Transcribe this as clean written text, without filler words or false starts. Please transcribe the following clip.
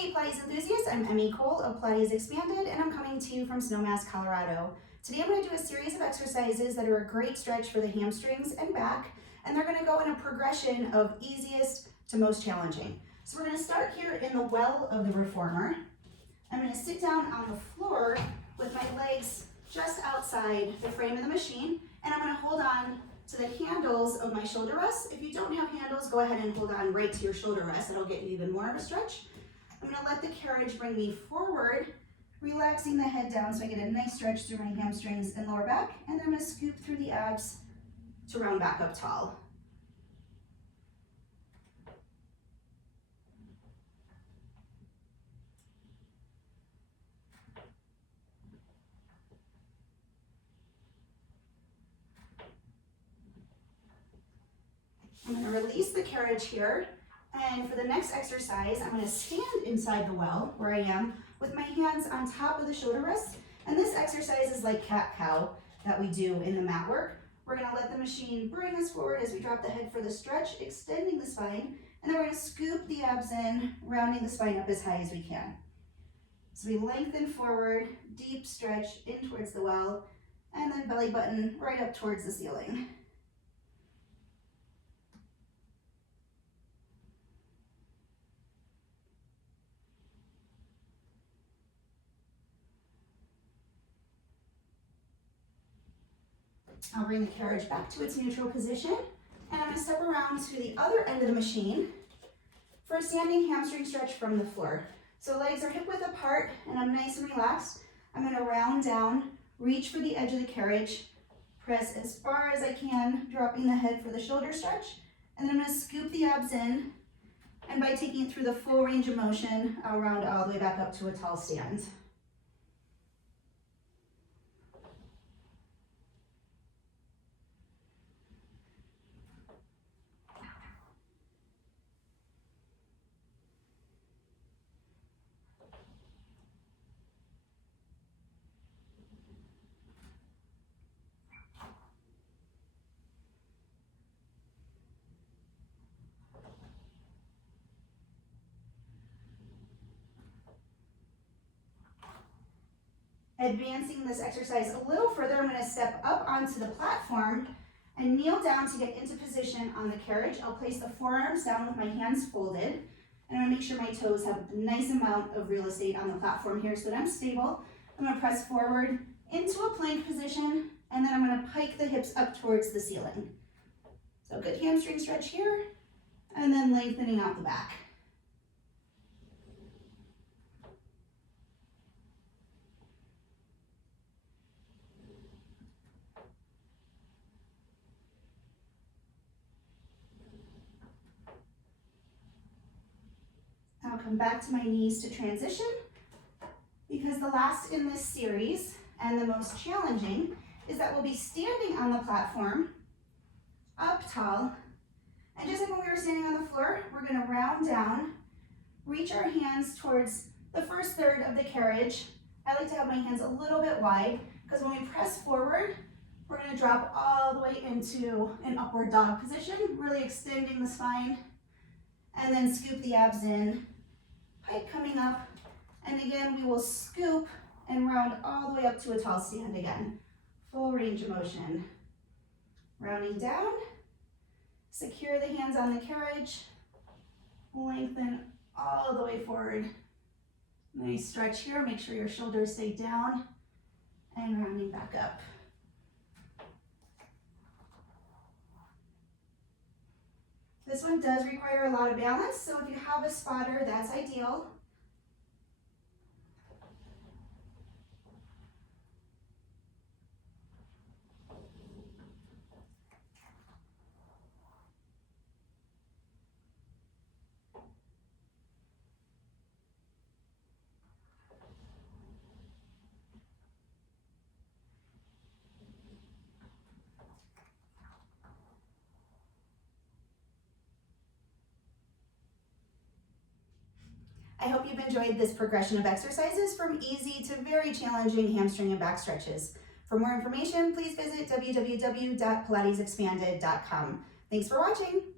Hey Pilates enthusiasts, I'm Emmy Cole of Pilates Expanded, and I'm coming to you from Snowmass, Colorado. Today I'm going to do a series of exercises that are a great stretch for the hamstrings and back, and they're going to go in a progression of easiest to most challenging. So we're going to start here in the well of the reformer. I'm going to sit down on the floor with my legs just outside the frame of the machine, and I'm going to hold on to the handles of my shoulder rests. If you don't have handles, go ahead and hold on right to your shoulder rest. It'll get you even more of a stretch. I'm going to let the carriage bring me forward, relaxing the head down so I get a nice stretch through my hamstrings and lower back, and then I'm going to scoop through the abs to round back up tall. I'm going to release the carriage here, and for the next exercise, I'm going to stand inside the well where I am with my hands on top of the shoulder rest, and this exercise is like cat-cow that we do in the mat work. We're going to let the machine bring us forward as we drop the head for the stretch, extending the spine, and then we're going to scoop the abs in, rounding the spine up as high as we can. So we lengthen forward, deep stretch in towards the well, and then belly button right up towards the ceiling. I'll bring the carriage back to its neutral position, and I'm going to step around to the other end of the machine for a standing hamstring stretch from the floor. So legs are hip width apart, and I'm nice and relaxed. I'm going to round down, reach for the edge of the carriage, press as far as I can, dropping the head for the shoulder stretch, and then I'm going to scoop the abs in, and by taking it through the full range of motion, I'll round all the way back up to a tall stand. Advancing this exercise a little further, I'm going to step up onto the platform and kneel down to get into position on the carriage. I'll place the forearms down with my hands folded, and I'm going to make sure my toes have a nice amount of real estate on the platform here so that I'm stable. I'm going to press forward into a plank position, and then I'm going to pike the hips up towards the ceiling. So good hamstring stretch here, and then lengthening out the back. I'll come back to my knees to transition, because the last in this series and the most challenging is that we'll be standing on the platform up tall, and just like when we were standing on the floor, we're going to round down, reach our hands towards the first third of the carriage. I like to have my hands a little bit wide, because when we press forward, we're going to drop all the way into an upward dog position, really extending the spine, and then scoop the abs in, pike coming up, and again we will scoop and round all the way up to a tall stand again. Full range of motion. Rounding down, secure the hands on the carriage, lengthen all the way forward. Nice stretch here, make sure your shoulders stay down, and rounding back up. This one does require a lot of balance, so if you have a spotter, that's ideal. I hope you've enjoyed this progression of exercises from easy to very challenging hamstring and back stretches. For more information, please visit www.pilatesexpanded.com. Thanks for watching.